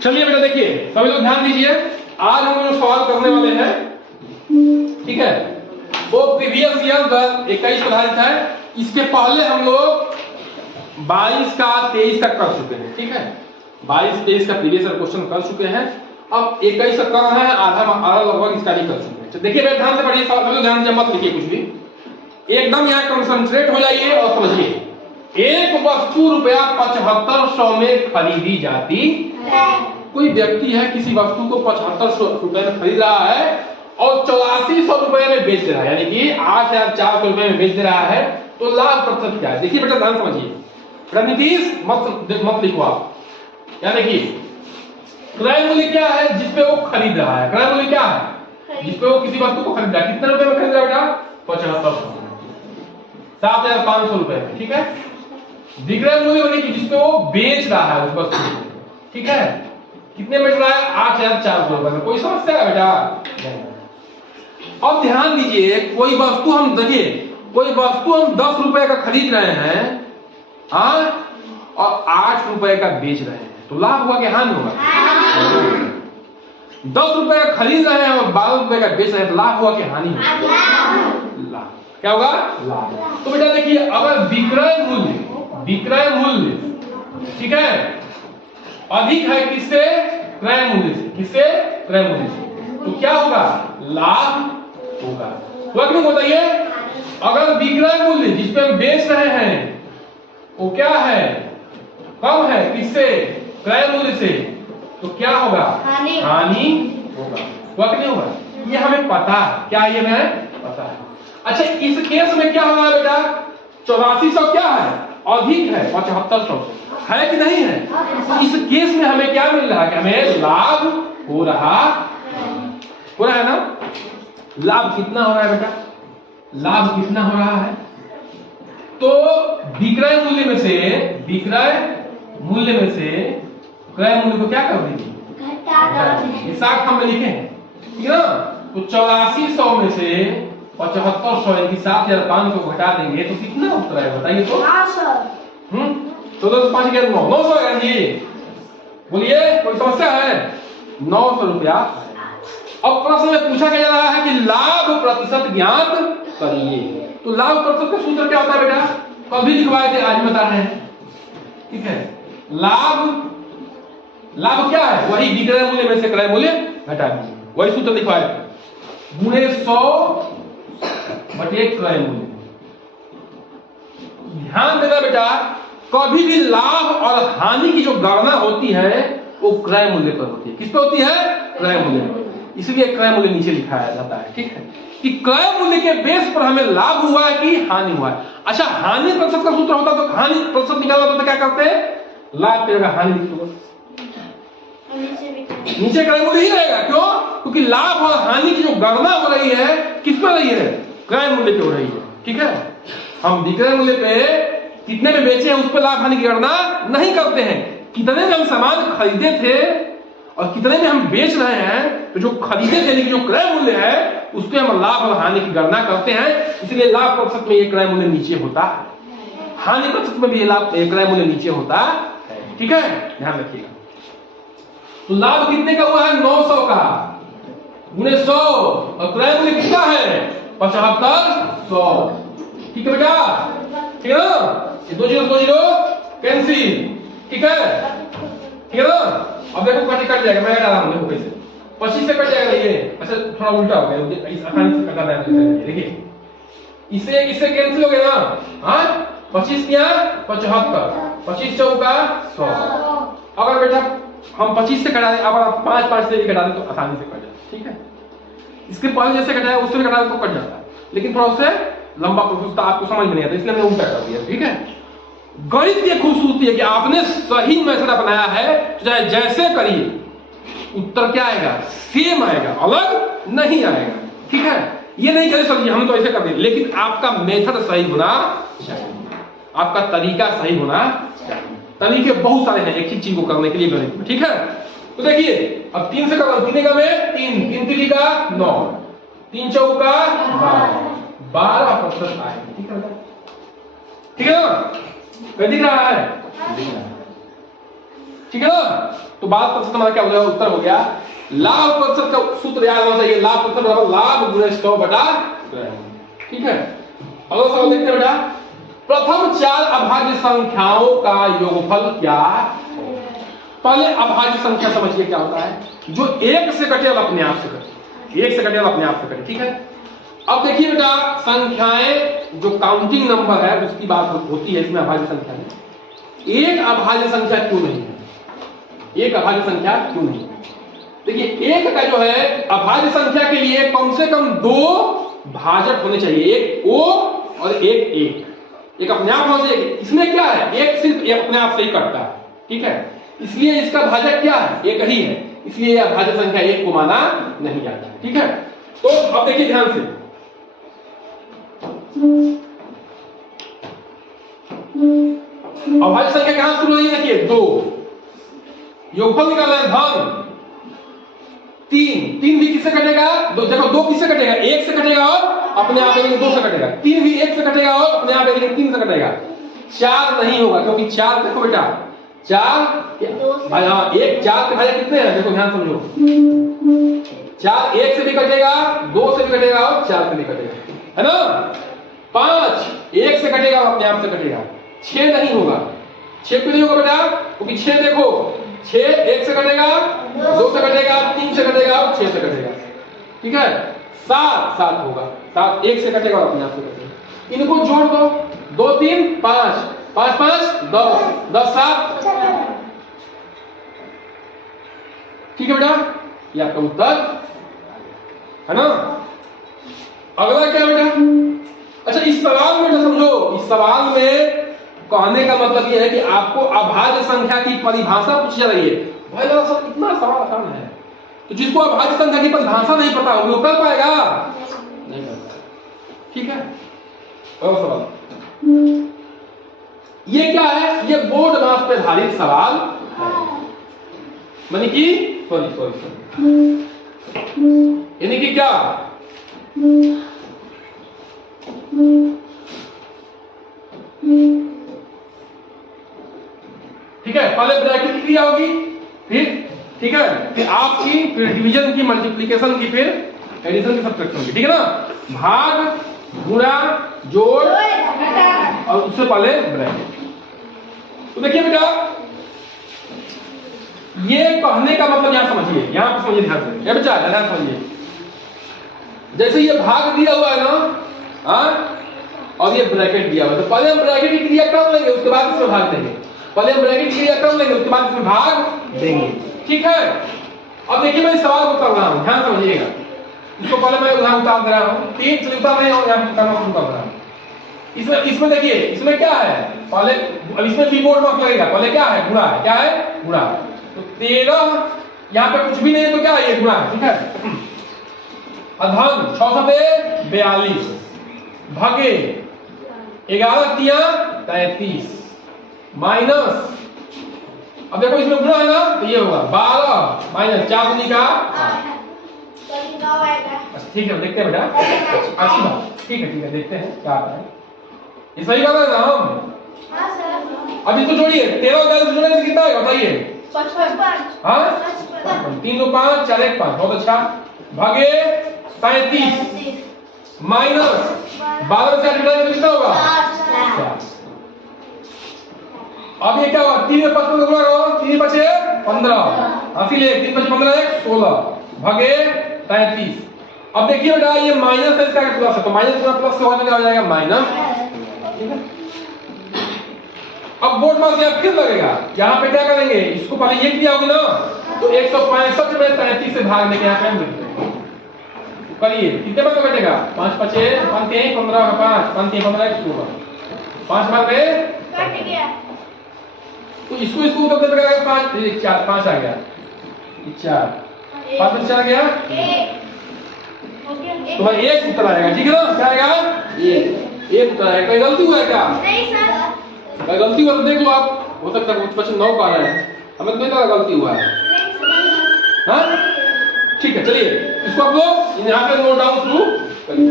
चलिए बेटा देखिए सभी लोग ध्यान दीजिए, आज हम जो सवाल करने वाले हैं, ठीक है, वो प्रीवियस ईयर 21 आधारित है। इसके पहले हम लोग 22 का 23 तक कर चुके हैं, ठीक है, 22-23 का प्रीवियस ईयर क्वेश्चन कर चुके हैं। अब 21 तक कर रहे हैं, आधा लगभग इसका भी कर चुके हैं। देखिए बेटा ध्यान से पढ़िए, सभी लोग ध्यान से मत लिखिए कुछ भी, एकदम यहाँ कंसंट्रेट हो जाइए और समझिए। एक वस्तु रुपया 7500 में खरीदी जाती है। कोई व्यक्ति है किसी वस्तु को 7500 रुपए में खरीद रहा है और 8400 रुपए में बेच रहा है, यानी कि 8400 रुपए में बेच रहा है, तो लाभ प्रतिशत क्या है? देखिए बेटा ध्यान समझिए, नीतीश मत लिखो आप। यानी कि क्रय मूल्य क्या है जिसपे वो खरीद रहा है? क्रय मूल्य क्या है जिसपे वो किसी वस्तु को खरीद रहा है? कितने रुपए में खरीद रहा है बेटा? 7500, 7500 रुपए में, ठीक है। विक्रय मूल्य होने की जिसपे वो बेच रहा है उस वस्तु को, ठीक है, कितने बेच रहा है? 8400 रुपए में। कोई समस्या है बेटा? अब ध्यान दीजिए, कोई वस्तु हम देखिए, कोई वस्तु हम 10 रुपए का खरीद रहे हैं, हाँ, और 8 रुपए का बेच रहे हैं, तो लाभ हुआ कि हानि होगा? 10 रुपए का खरीद रहे हैं और 12 रुपए का बेच रहे हैं, तो लाभ हुआ कि हानि होगा? लाभ। क्या होगा? लाभ। तो बेटा देखिए, अगर विक्रय मूल्य, ठीक है, अधिक है किससे? क्रय मूल्य से। किससे? क्रय मूल्य से। तो क्या होगा? लाभ होगा। वक्त नहीं बताइए, अगर विक्रय मूल्य जिसपे हम बेच रहे हैं वो क्या है? कम है किससे? क्रय मूल्य से, तो क्या होगा? हानि होगा। वक्त नहीं होगा, ये हमें पता है। क्या ये हमें पता है? अच्छा, इस केस में क्या होगा बेटा? 8400 क्या है? अधिक है 7500 से, है कि नहीं है? तो इस केस में हमें क्या मिल रहा है? हमें लाभ हो रहा है ना? लाभ कितना हो रहा है बेटा? लाभ कितना हो रहा है? तो विक्रय मूल्य में से क्रय मूल्य को क्या कर दीजिए? ये साख हम लिखे हैं, ठीक है ना? तो 8400 में से 7500 यानी 7500 घटा देंगे तो कितना उत्तर है बताइए तो? 14 5 900 है जी। बोलिए, कोई समस्या है? 900 रुपया। अब प्रश्न में पूछा जा रहा है कि लाभ प्रतिशत ज्ञात करिए। तो लाभ प्रतिशत का सूत्र क्या होता है बेटा? कल भी लिखवाए थे, आज बता रहे हैं, ठीक है। लाभ क्या है? वही विक्रय मूल्य में से क्रय मूल्य घटा दीजिए, वही सूत्र लिखवाए थे, गुणे 100 बटे क्रय मूल्य। ध्यान देना बेटा, कभी भी लाभ और हानि की जो गणना होती है वो क्रय मूल्य पर होती है। किस पे होती है? क्रय मूल्य पर। इसलिए क्रय मूल्य नीचे लिखाया जाता है, ठीक है, कि क्रय मूल्य के बेस पर हमें लाभ हुआ है कि हानि हुआ है। अच्छा, हानि प्रतिशत का सूत्र होता तो हानि प्रतिशत निकालना होता तो क्या करते? लाभ की जगह हानि लिख दो, नीचे क्रय मूल्य ही रहेगा। क्यों? क्योंकि लाभ और हानि की जो गणना हो रही है किस पे हो रही है? क्रय मूल्य पे हो रही है, ठीक है। हम विक्रय मूल्य पे कितने में बेचे हैं उस पर लाभ हानि की गणना नहीं करते हैं। कितने में हम सामान खरीदे थे और कितने में हम बेच रहे हैं, तो जो खरीदे थे जो क्रय मूल्य है उस पर हम लाभ और हानि की गणना करते हैं। इसलिए लाभ प्रतिशत में ये क्रय मूल्य नीचे होता है, हानि प्रतिशत में भी लाभ क्रय मूल्य नीचे होता है, ठीक है, ध्यान रखिएगा। तो लाभ कितने का हुआ है? 900 का, गुणे 100, और क्रय मूल्य कितना है? 7500, ठीक है बेटा, ठीक है ना? ये 2 0 कैंसिल, ठीक है, ठीक है ना? अब देखो कट जाएगा, मैं डाला हूं, देखो कैसे 25 से कट जाएगा ये। अच्छा, थोड़ा उल्टा हो गया, इस आसानी से कटा है। देखिए, इससे कैंसिल हो गया ना, हाँ, 25 किया 75, 25 चौका 100। अगर बेटा हम 25 से कटा दें, अगर आप 5 से कटा दें तो आसानी से कट जाता है, ठीक है। इसके पहले जैसे कटाया उससे भी कटा दें तो कट जाता है, लेकिन थोड़ा उससे लंबा प्रोसेस था, आपको समझ में नहीं आता, इसलिए मैंने उल्टा कर दिया, ठीक है। गणित की खूबसूरती है कि आपने सही मेथड अपनाया है, चाहे जैसे करिए उत्तर क्या आएगा? सेम आएगा, अलग नहीं आएगा, ठीक है। ये नहीं कहे सर हम तो ऐसे कर दें, लेकिन आपका मेथड सही होना चाहिए, आपका तरीका सही होना चाहिए। तरीके बहुत सारे हैं एक ही चीज को करने के लिए गणित में, ठीक है। तो देखिए, अब 3 से कर रहा हूं, 3 का में 3 3 का 9, 3 चौका 12% आएगा, ठीक है, ठीक है ना? दिख रहा है? ठीक है ना। तो 12% हमारा क्या हो गया, उत्तर हो गया। लाभ प्रतिशत का सूत्र याद होना चाहिए, लाभ प्रतिशत बराबर लाभ गुणे 100 बटा 100। ठीक है, अगला सवाल देखते हैं बेटा। प्रथम 4 अभाज्य संख्याओं का योगफल क्या है। पहले अभाज्य संख्या समझिए क्या होता है, जो 1 से कटे और अपने आप से कटे, 1 से कटे और अपने आप से कटे। ठीक है, अब देखिए बेटा, संख्याएं जो काउंटिंग नंबर है उसकी बात होती है इसमें अभाज्य संख्या में। एक अभाज्य संख्या क्यों नहीं है, एक अभाज्य संख्या क्यों नहीं है। देखिए, एक का जो है अभाज्य संख्या के लिए कम से कम 2 भाजक होने चाहिए, एक ओ और एक एक अपने आप होना चाहिए। इसमें क्या है, एक सिर्फ एक अपने आप से ही कटता है। ठीक है, इसलिए इसका भाजक क्या है, एक ही है, इसलिए यह अभाज्य संख्या 1 को माना नहीं जाता। ठीक है, तो अब देखिए ध्यान से, अभाज्य संख्या कहां शुरू हुई है, देखिए 2, योगफल निकालना है धन 3 भी किससे कटेगा, देखो 2 किससे कटेगा, 1 से कटेगा और अपने आप 2 से कटेगा। 3 भी 1 से कटेगा और अपने आप 3 से कटेगा। 4 नहीं होगा, क्योंकि 4 देखो बेटा, 4 भाई हाँ, 1 4 के भाई कितने हैं, देखो ध्यान समझो, 4 1 से भी कटेगा, 2 से भी कटेगा और 4 से भी कटेगा, है ना। 5 1 से कटेगा और अपने आप से कटेगा। 6 नहीं होगा, 6 क्यों नहीं होगा बेटा, क्योंकि 6 देखो 6 1 से कटेगा, 2 से कटेगा, 3 से कटेगा और 6 से कटेगा। ठीक है, 7 होगा, 7 1 से कटेगा और अपने आप से कटेगा। इनको जोड़ दो, 2 3 5 5 5 10 10 7। ठीक है बेटा, ये आपका उत्तर है ना। अगला क्या बेटा, अच्छा इस सवाल में समझो, इस सवाल में कहने का मतलब यह है कि आपको अभाज्य संख्या की परिभाषा पूछी जा रही है। भाई सर इतना सवाल आसान है, तो जिसको अभाज्य संख्या की परिभाषा नहीं पता होगी वो कर पाएगा नहीं कर पाएगा। ठीक है, और सवाल ये क्या है, ये बोर्ड मास पे आधारित सवाल है, मानी कि सॉरी यानी कि क्या, ठीक है, पहले ब्रैकेट की क्रिया होगी, फिर ठीक है, फिर आपकी, फिर डिवीजन की, मल्टीप्लिकेशन की, फिर एडिशन की, सब्ट्रैक्शन की। ठीक है ना, भाग गुणा जोड़ और उससे पहले ब्रैकेट। तो देखिए बेटा, ये कहने का मतलब यहां समझिए, यहां पर समझिए ध्यान से, ये बच्चा ध्यान समझिए। जैसे ये भाग दिया हुआ है ना, और ये ब्रैकेट दिया हुआ है, तो पहले हम ब्रैकेट की क्रिया क्रम लेंगे, उसके बाद इसमें भाग देंगे। पहले हम ब्रैकेट की क्रिया क्रम लेंगे, उसके बाद इसमें भाग देंगे। ठीक है, अब देखिए मैं इस सवाल को कर रहा हूं, ध्यान समझिएगा। इसको पहले मैं उदाहरण उतार दे रहा हूं, 3 से उतार रहे हो, यहां करना शुरू कर रहा हूं। इसमें देखिए, इसमें क्या है, पहले अब इसमें कीबोर्ड मार्क लगेगा, पहले क्या है, गुणा है, क्या है, गुणा। तो 13 यहां पे कुछ भी नहीं है, तो क्या है, ये गुणा है। ठीक है, अधन 6 से 42 भागे 11 तिया 33 माइनस, अब देखो इसमें गुणा है ना, तो ये होगा 12 माइनस 4 दूनी का 8। ठीक है, देखते हैं बेटा, अच्छी बात, ठीक है देखते हैं क्या आता है। ये सही बात है ना हम, अब इसको जोड़िए, 13 और 42 जोड़ने से कितना आएगा बताइए, 55। हाँ 3 2 5 4 1 5, बहुत अच्छा, भागे 35 माइनस 12 से 8 घटाएंगे तो कितना होगा 4। अब ये क्या हुआ, 3 में 55 गुणा करो, 3 बचे 15, 80 ले 3 बचे 15 1 16 भागे 33। अब देखिए बेटा, ये माइनस है, इसका प्लस है, तो माइनस का प्लस से हो जाएगा माइनस। ठीक है, अब बोर्ड मास यहाँ फिर लगेगा, यहाँ पे क्या करेंगे, इसको पहले ये किया होगी ना, तो 165 में 33 से भाग लेके यहाँ पे करिए, कितने बार कटेगा, 5 5 5 15 5 5 15 16 5 बार में कट गया। तो इसको तो कितना करेगा, 5 4 5 आ गया, 4 5 में 4 गया, तो भाई 1 उत्तर आएगा। ठीक है ना, क्या आएगा, 1 उत्तर आएगा। कोई गलती हुआ है क्या, नहीं सर, कोई गलती हुआ तो देख लो आप, हो सकता है कुछ क्वेश्चन 9 का है, हमें तो नहीं लगा गलती हुआ है। हाँ ठीक है, चलिए इसको आप लोग यहाँ पे नोट डाउन शुरू करिए।